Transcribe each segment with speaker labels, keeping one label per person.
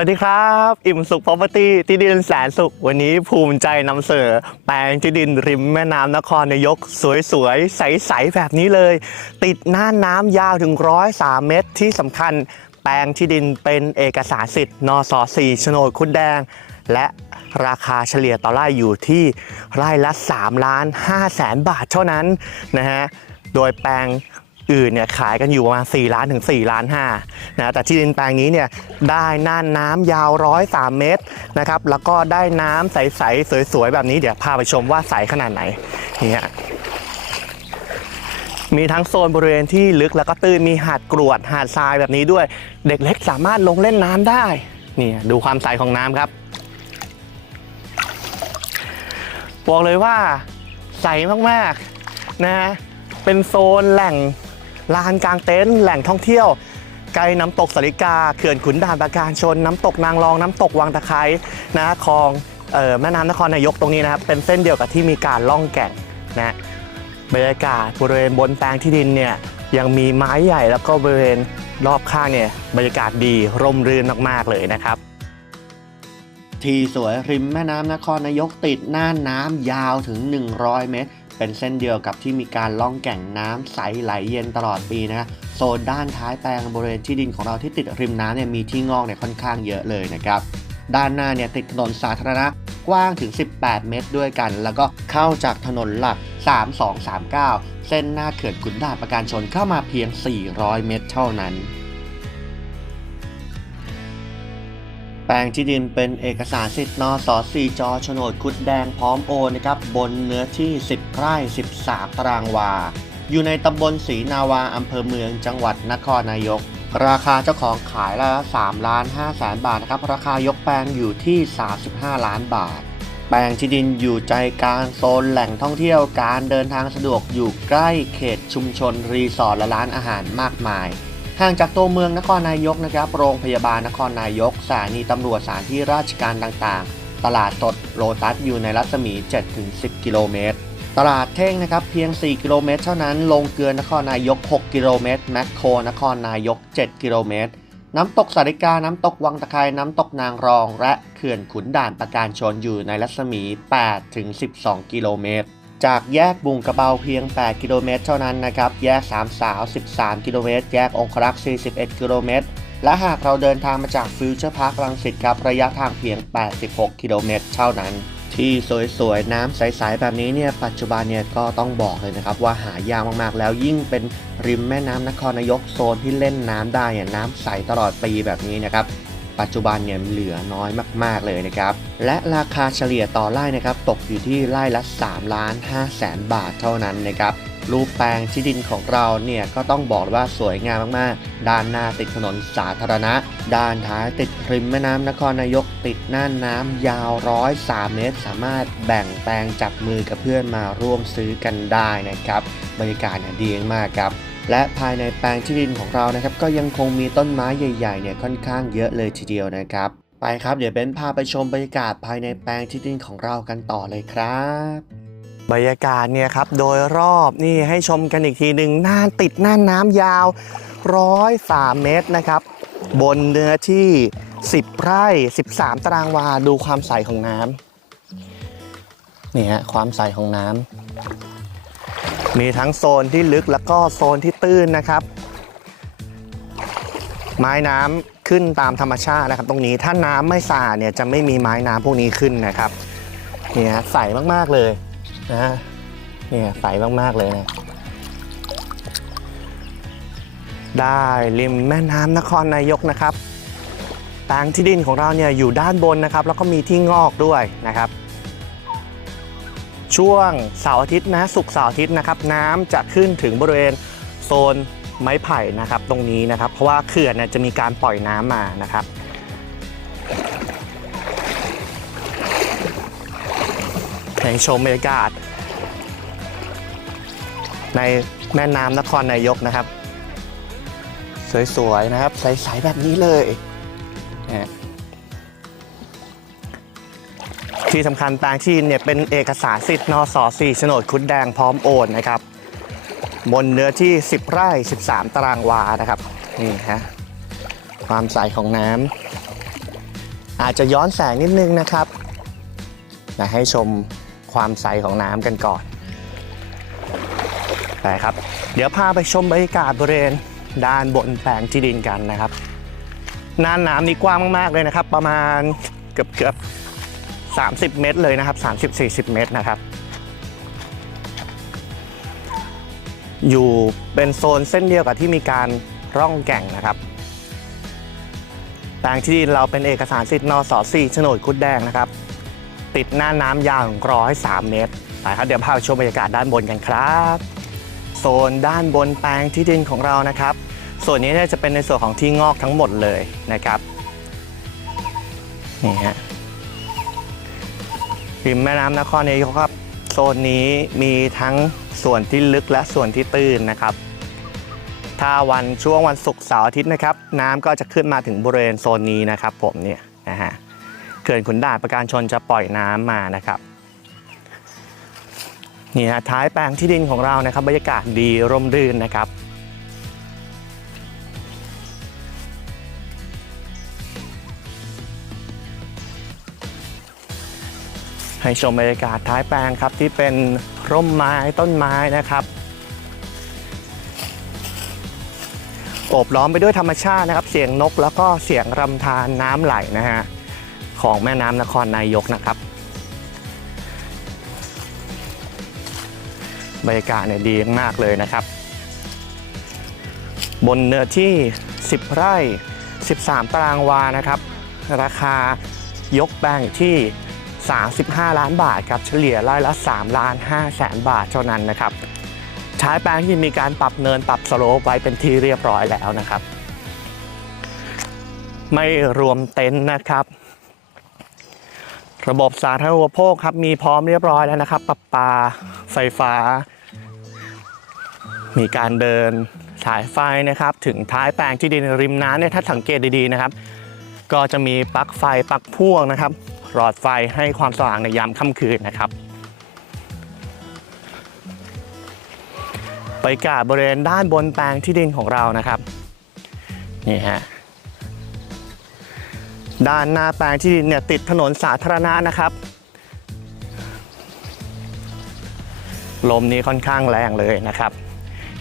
Speaker 1: วัสดีครับ อิ่มสุข property ที่ดินแสนสุข วันนี้ภูมิใจนำเสนอแปลงที่ดินริมแม่น้ำนครนายก สวยๆ ใสๆ แบบนี้เลย ติดหน้าน้ำยาวถึง 103 เมตรที่สำคัญแปลงที่ดินเป็นเอกสารสิทธิ์นส4โฉนดคุดแดง และราคาเฉลี่ยต่อไร่อยู่ที่ไร่ละ3ล้าน5แสนบาทเท่านั้นนะฮะโดยแปลง อื่นเนี่ยขายกันอยู่ประมาณ 4 ล้านถึง 4 ล้าน5นะแต่ที่ดินแปลงนี้เนี่ยได้น่านน้ำยาวร้อยสามเมตรนะครับแล้วก็ได้น้ำใสๆสวยๆแบบนี้เดี๋ยวพาไปชมว่าใสขนาดไหนนี่ฮะมีทั้งโซนบริเวณที่ลึกแล้วก็ตื้นมีหาดกรวดหาดทรายแบบนี้ด้วย เด็กเล็กสามารถลงเล่นน้ำได้นี่ดูความใสของน้ำครับบอกเลยว่าใสมากๆนะฮะเป็นโซนแหล่ง ลานกลางเต็นท์แหล่งท่องเที่ยวไกล้น้ำตกสาริกาเขื่อนขุนด่านปราการชน น้ำตกนางรองน้ำตกวังตะไคร้นะคลองเออแม่น้ำนครนายกตรงนี้นะครับเป็นเส้นเดียวกับที่มีการล่องแก่งนะบรรยากาศบริเวณบนแปลงที่ดินเนี่ยยังมีไม้ใหญ่แล้วก็บริเวณรอบข้างเนี่ยบรรยากาศดีร่มรื่นมากๆเลยนะครับ ที่สวยริมแม่น้ำนครนายกติดน่านน้ำยาวถึง 100 เมตร เป็นเส้นเดียวกับที่มีการล่องแก่งน้ำใสไหลเย็นตลอดปีนะโซนด้านท้ายแปลงบริเวณที่ดินของเราที่ติดริมน้ำเนี่ยมีที่งอกเนี่ยค่อนข้างเยอะเลยนะครับด้านหน้าเนี่ยติดถนนสาธารณะกว้างถึง 18 เมตรด้วยกัน แล้วก็เข้าจากถนนหลัก 3239 เส้นหน้าเขื่อนขุนด่านประการชนเข้ามาเพียง 400 เมตรเท่านั้น แปลงที่ดินเป็นเอกสารสิทธิ์นส4จอโฉนดคุดแดงพร้อมโอนนะครับ บนเนื้อที่ 10 ไร่ 13 ตารางวา อยู่ในตำบลศรีนาวาอำเภอเมืองจังหวัดนครนายก ราคาเจ้าของขายละ3ล้าน5แสนบาทนะครับ ราคายกแปลงอยู่ที่ 35 ล้านบาท แปลงที่ดินอยู่ใจกลางโซนแหล่งท่องเที่ยวการเดินทางสะดวกอยู่ใกล้เขตชุมชนรีสอร์ทและร้านอาหารมากมาย ห่างจากตัวเมืองนครนายกนะครับโรงพยาบาลนครนายกสถานีตำรวจสถานที่ราชการต่างๆ ตลาดสดโลตัสอยู่ในรัศมี 7-10 กิโลเมตร ตลาดเท่งนะครับเพียง 4 กิโลเมตร เท่านั้น ลงเกลือนครนายก 6 กิโลเมตร แมคโคร นครนายก 7 กิโลเมตร น้ำตกสาริกา น้ำตกวังตะไคร้น้ำตกนางรอง และเขื่อนขุนด่านประการชนอยู่ในรัศมี 8-12 กิโลเมตร จากแยกบุงกระเบาเพียง 8 กิโลเมตรเท่านั้นนะครับ แยกสามสาว 13 กิโลเมตร แยกองครักษ์ 41 กิโลเมตร และหากเราเดินทางมาจากฟิวเจอร์พาร์ครังสิตครับ ระยะทางเพียง 86 กิโลเมตรเท่านั้น ที่สวยๆ น้ำใสๆ แบบนี้เนี่ย ปัจจุบันเนี่ยก็ต้องบอกเลยนะครับ ว่าหายากมากๆ แล้วยิ่งเป็นริมแม่น้ำนครนายกโซนที่เล่นน้ำได้เนี่ยน้ำใสตลอดปีแบบนี้นะครับ ปัจจุบันเนี่ยเหลือน้อยมาก ๆ เลยนะครับ และราคาเฉลี่ยต่อไร่นะครับตกอยู่ที่ไร่ละ3ล้าน5แสนบาทเท่านั้นนะครับรูปแปลงที่ดินของเราเนี่ยก็ต้องบอกว่าสวยงามมากๆ ด้านหน้าติดถนนสาธารณะ ด้านท้ายติดริมแม่น้ำนครนายกติดน่านน้ำยาวร้อยสามเมตร สามารถแบ่งแปลงจับมือกับเพื่อนมาร่วมซื้อกันได้นะครับ บรรยากาศเนี่ยดีมากครับ และภายในแปลงที่ดินของเรานะครับ ก็ยังคงมีต้นไม้ใหญ่ๆเนี่ยค่อนข้างเยอะเลยทีเดียวนะครับ ไปครับเดี๋ยวเบนพาไปชมบรรยากาศภายในแปลงที่ดินของเรากันต่อเลยครับบรรยากาศเนี่ยครับโดยรอบนี่ให้ชมกันอีกทีหนึ่งน่านติดน่านน้ำยาวร้อยสามเมตรนะครับ บนเนื้อที่ 10 ไร่ 13 ตารางวาดูความใสของน้ำนี่ฮะความใสของน้ำ มีทั้งโซนที่ลึกแล้วก็โซนที่ตื้นนะครับ ไม้น้ำขึ้นตามธรรมชาตินะครับ ตรงนี้ถ้าน้ำไม่สะอาดเนี่ยจะไม่มีไม้น้ำพวกนี้ขึ้นนะครับเนี่ยใสมากๆเลยนะฮะเนี่ยใสมากๆเลยนะได้ริมแม่น้ำนครนายกนะครับแปลงที่ดินของเราเนี่ยอยู่ด้านบนนะครับ แล้วก็มีที่งอกด้วยนะครับ ช่วงเสาร์อาทิตย์นะศุกร์เสาร์อาทิตย์นะครับน้ำจะขึ้นถึงบริเวณโซนไม้ไผ่นะครับ ตรงนี้นะครับ เพราะว่าเขื่อนเนี่ยจะมีการปล่อยน้ำมานะครับให้ชมบรรยากาศ ในแม่น้ำนครนายกนะครับ สวยๆนะครับ ใสๆแบบนี้เลยนะ ที่สำคัญแปลงที่ดินเนี่ยเป็นเอกสารสิทธิ์นส4โฉนดคุดแดงพร้อมโอนนะครับบนเนื้อที่ 10 ไร่ 13 ตารางวานะครับนี่ฮะความใสของน้อาจจะย้อนแสงนิดนึงนะครับแต่ให้ชมความใสของน้ำกันก่อนไปครับ เดี๋ยวพาไปชมบรรยากาศบริเวณด้านบนแปลงที่ดินกันนะครับน่านน้ำนี่กว้างมากๆเลยนะครับ ประมาณเกือบเกือบ 30 เมตรเลยนะครับ 30-40 เมตรนะครับ อยู่เป็นโซนเส้นเดียวกับที่มีการร่องแก่งนะครับแปลงที่ดินเราเป็นเอกสารสิทธิ์นสสี่โฉนดคุดแดงนะครับ ติดหน้าน้ำยาวถึงร้อยสามเมตรไปครับเดี๋ยวพาไปชมบรรยากาศด้านบนกันครับ โซนด้านบนแปลงที่ดินของเรานะครับ ส่วนนี้จะเป็นในส่วนของที่งอกทั้งหมดเลยนะครับนี่ฮะ ริมแม่น้ำนครนายกครับ โซนนี้มีทั้งส่วนที่ลึกและส่วนที่ตื้นนะครับ ถ้าวันช่วงวันศุกร์เสาร์อาทิตย์นะครับ น้ำก็จะขึ้นมาถึงบริเวณโซนนี้นะครับ ผมเนี่ยนะฮะเขื่อนขุนด่านประการชนจะปล่อยน้ำมานะครับนี่ฮะท้ายแปลงที่ดินของเรานะครับบรรยากาศดีร่มรื่นนะครับ ให้ชมบรรยากาศท้ายแปลงครับที่เป็นร่มไม้ต้นไม้นะครับโอบล้อมไปด้วยธรรมชาตินะครับ เสียงนกแล้วก็เสียงรำธารน้ำไหลนะฮะของแม่น้ำนครนายกนะครับ บรรยากาศเนี่ยดีมากเลยนะครับ บนเนื้อที่ 10 ไร่ 13 ตารางวานะครับ ราคายกแปลงที่ 35 ล้านบาทครับเฉลี่ยไร่ละ3ล้าน5แสนบาทเท่านั้นนะครับใช้แปลงที่มีการปรับเนินปรับสโลปไว้เป็นที่เรียบร้อยแล้วนะครับ ไม่รวมเต็นท์นะครับ ระบบสาธารณูปโภคครับมีพร้อมเรียบร้อยแล้วนะครับปรับปาไฟฟ้า มีการเดินสายไฟนะครับ ถึงท้ายแปลงที่ดินริมน้ำเนี่ยถ้าสังเกตดีๆนะครับ ก็จะมีปลั๊กไฟปลั๊กพ่วงนะครับ หลอดไฟให้ความสว่างในยามค่ำคืนนะครับบรรยากาศบริเวณด้านบนแปลงที่ดินของเรานะครับนี่ฮะด้านหน้าแปลงที่ดินเนี่ยติดถนนสาธารณะนะครับ ลมนี้ค่อนข้างแรงเลยนะครับ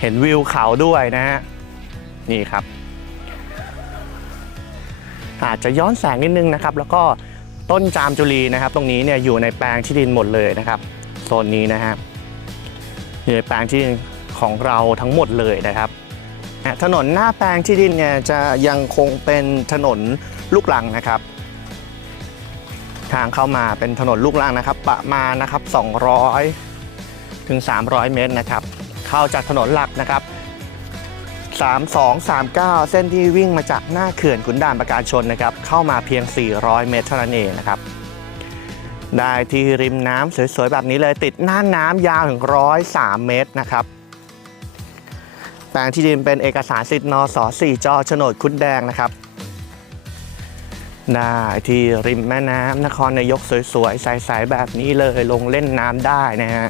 Speaker 1: เห็นวิวเขาด้วยนะฮะนี่ครับ อาจจะย้อนแสงนิดนึงนะครับ แล้วก็ ต้นจามจุลีนะครับ ตรงนี้เนี่ยอยู่ในแปลงที่ดินหมดเลยนะครับโซนนี้นะฮะอยู่ในแปลงที่ดินของเราทั้งหมดเลยนะครับถนนหน้าแปลงที่ดินเนี่ยจะยังคงเป็นถนนลูกรังนะครับ ทางเข้ามาเป็นถนนลูกรังนะครับ ประมาณนะครับ 200 ถึง 300 เมตรนะครับ เข้าจากถนนหลักนะครับ 3239 เส้นที่วิ่งมาจากหน้าเขื่อนขุนด่านประการชนนะครับ เข้ามาเพียง 400 เมตรเท่านั้นเองนะครับ ได้ที่ริมน้ำสวยๆ แบบนี้เลยติดหน้าน้ำยาวถึง 103 เมตรนะครับแปลงที่ดินเป็นเอกสารสิทธิ์นส4จอโฉนดคุดแดงนะครับได้ที่ริมแม่น้ำนครนายกสวยๆใสๆแบบนี้เลยลงเล่นน้ำได้นะฮะ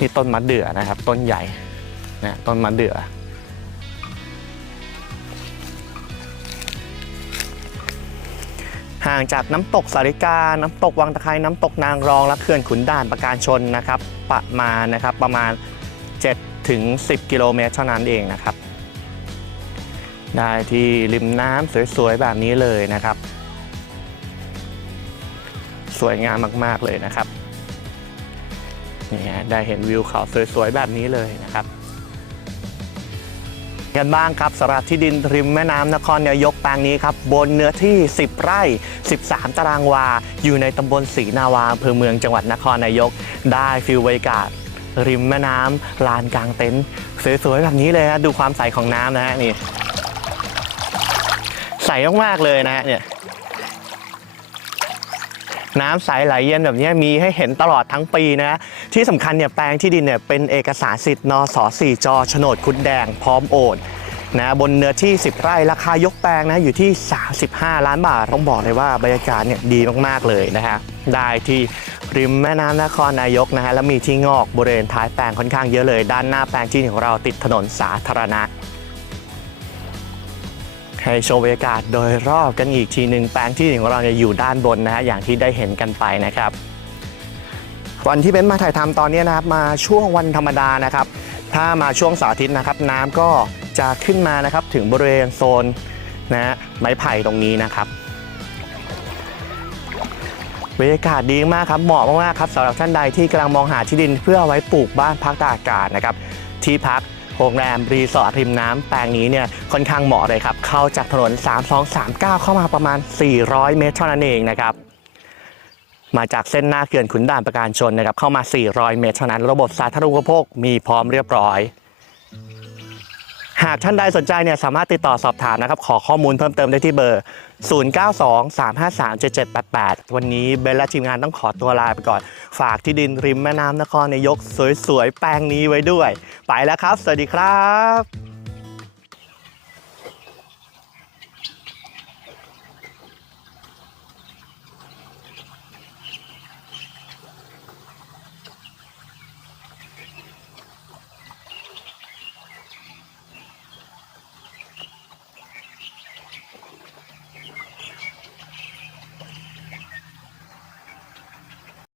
Speaker 1: นี่ต้นมะเดื่อนะครับ ต้นใหญ่ นะต้นมะเดื่อห่างจากน้ำตกสาริกา น้ำตกวังตะไคร้น้ำตกนางรอง และเขื่อนขุนด่านประการชนนะครับ ประมาณนะครับประมาณ 7 ถึง 10 กิโลเมตรเท่านั้นเองนะครับ ได้ที่ริมน้ำสวยๆ แบบนี้เลยนะครับ สวยงามมากๆเลยนะครับนี่ฮะได้เห็นวิวเขาสวยๆ แบบนี้เลยนะครับ กันบ้างครับสำหรับที่ดินริมแม่น้ำนครนายกแปลงนี้ครับบนเนื้อที่ 10 ไร่ 13 ตารางวา อยู่ในตำบลศรีนาวาอำเภอเมืองจังหวัดนครนายก ได้ฟิลบรรยากาศริมแม่น้ำลานกลางเต็นท์สวยๆแบบนี้เลยนะดูความใสของน้ำนะฮะนี่ใสมากๆเลยนะฮะเนี่ยน้ำใสไหลเย็นแบบนี้มีให้เห็นตลอดทั้งปีนะ ที่สำคัญเนี่ยแปลงที่ดินเนี่ยเป็นเอกสารสิทธิ์นส4จอโฉนดคุดแดงพร้อมโอนนะบนเนื้อที่ 10 ไร่ราคายกแปลงนะอยู่ที่ 35 ล้านบาท ต้องบอกเลยว่าบรรยากาศเนี่ยดีมากๆเลยนะฮะได้ที่ริมแม่น้ำนครนายกนะฮะแล้วมีที่งอกบริเวณท้ายแปลงค่อนข้างเยอะเลย ด้านหน้าแปลงที่ของเราติดถนนสาธารณะให้ชมบรรยากาศโดยรอบกันอีกทีหนึ่งแปลงที่ของเราเนี่ยอยู่ด้านบนนะฮะอย่างที่ได้เห็นกันไปนะครับ วันที่เบ้นมาถ่ายทำตอนนี้นะครับมาช่วงวันธรรมดานะครับ ถ้ามาช่วงเสาร์อาทิตย์นะครับ น้ำก็จะขึ้นมานะครับถึงบริเวณโซนนะฮะไม้ไผ่ตรงนี้นะครับบรรยากาศดีมากครับเหมาะมากๆครับสำหรับท่านใดที่กำลังมองหาที่ดินเพื่อไว้ปลูกบ้านพักตากอากาศนะครับที่พักโรงแรมรีสอร์ทริมน้ำแปลงนี้เนี่ยค่อนข้างเหมาะเลยครับ เข้าจากถนน 3239 เข้ามาประมาณ 400 เมตรเท่านั้นเองนะครับ มาจากเส้นหน้าเขื่อนขุนด่านประการชนนะครับเข้ามา 400 เมตรเท่านั้น ระบบสาธารณูปโภคมีพร้อมเรียบร้อย หากท่านใดสนใจเนี่ยสามารถติดต่อสอบถามนะครับ ขอข้อมูลเพิ่มเติมได้ที่เบอร์ 0923537788 วันนี้เบนและทีมงานต้องขอตัวลาไปก่อน ฝากที่ดินริมแม่น้ำนครนายกสวยๆ แปลงนี้ไว้ด้วย ไปแล้วครับ สวัสดีครับ